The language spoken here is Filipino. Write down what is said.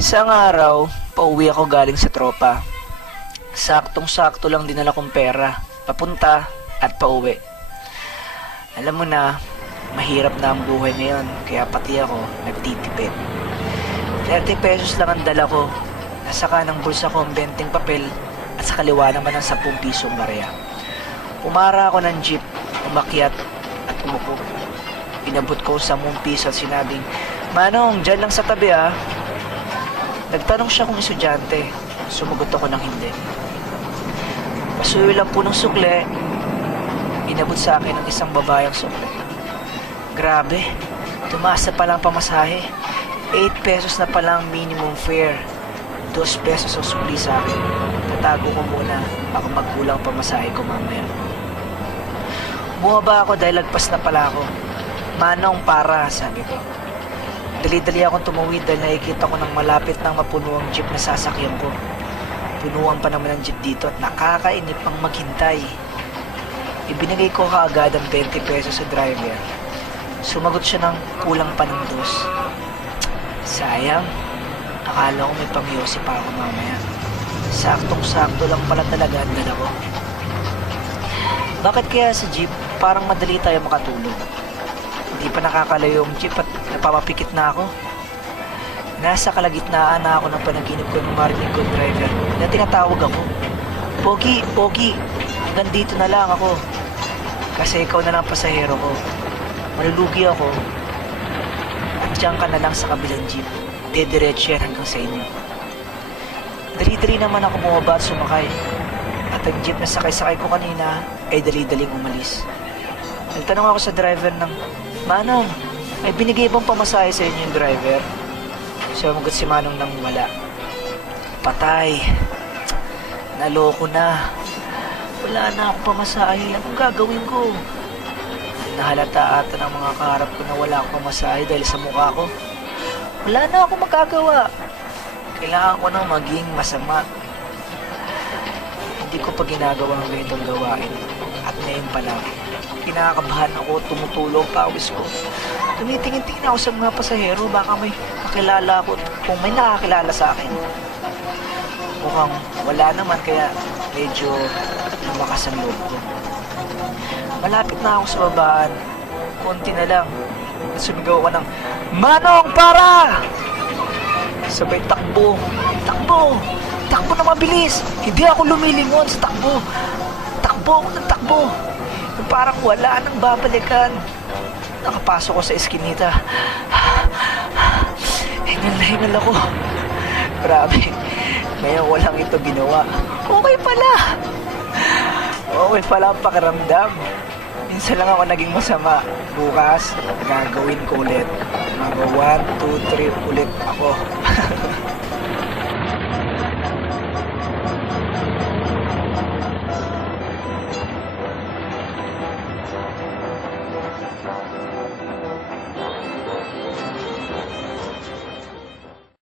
Isang araw, pauwi ako galing sa tropa. Saktong-sakto lang dinala kong pera, papunta at pauwi. Alam mo na, mahirap na ang buhay ngayon, kaya pati ako nagtitipid. 30 pesos lang ang dala ko. Nasa kanang bulsa ko ang benting papel at sa kaliwa naman ang 10 pisong barya. Umara ako ng jeep, umakyat at umupo. Inabot ko sa 10 piso at sinabing, Manong, dyan lang sa tabi ah. Nagtanong siya kung estudyante. Sumagot ako ng hindi. Pasuyo lang po ng sukle. Inabot sa akin ng isang babayang sukle. Grabe, tumaas na palang pamasahe. 8 pesos na palang minimum fare. 2 pesos ang sukli sa akin. Tatago ko muna. Baka magkulang pamasahe ko mamaya. Bumaba ako dahil lagpas na pala ako. Manong para, sabi ko. Dali-dali akong tumawid dahil nakikita ko ng malapit nang mapuno ang jeep na sasakyan ko. Punuan pa naman ang jeep dito at nakakainip pang maghintay. Ibinigay ko kaagad ang 20 pesos sa driver. Sumagot siya ng kulang pa ng dos. Sayang, akala ko may pangyosi pa ako mamaya. Saktong-sakto lang pala talaga ang dala ko. Bakit kaya sa jeep parang madali tayo makatulog? Hindi pa nakakalayo yung jeep at napapapikit na ako. Nasa kalagitnaan na ako ng panaginip ko nung marinig ko driver na tinatawag ako. Pogi, Pogi, hanggang na lang ako. Kasi ikaw na lang pasahero ko. Malulugi ako. At diyan ka na lang sa kabilang jeep. Dediretso yan hanggang sa inyo. Dali-dali naman ako bumaba at sumakay. At ang jeep na sakay-sakay ko kanina ay dali-daling umalis. Nagtanong ako sa driver ng, Manong, may binigay bang pamasahe sa inyo yung driver? Sumagot si Manong nang wala. Patay. Naloko na. Wala na akong pamasahe. Anong gagawin ko? Nahalata ata ng mga kaharap ko na wala akong pamasahe dahil sa mukha ko. Wala na akong magagawa. Kailangan ko nang maging masama. Hindi ko pa ginagawa ang ganitong gawain. At ngayon pa lang, kinakabahan ako, tumutulog pawis ko. Tumitingin-tingin ako sa mga pasahero, baka may kakilala ako kung may nakakilala sa akin. Mukhang wala naman kaya medyo lumakas ang loob ko. Malapit na ako sa babaan. Konti na lang. Sumigaw ko ng, Manong, para! Sabay takbo. Takbo! Takbo na mabilis! Hindi ako lumilingon sa takbo. Takbo ako ng takbo. Parang wala nang babalikan. Nakapasok ko sa eskinita. Hingal na hingal ako. Grabe. Ngayon ko lang ito ginawa. Okay pala. Okay pala ang pakiramdam. Minsan lang ako naging masama. Bukas, gagawin ko ulit. Mga 1, 2, 3 ulit ako.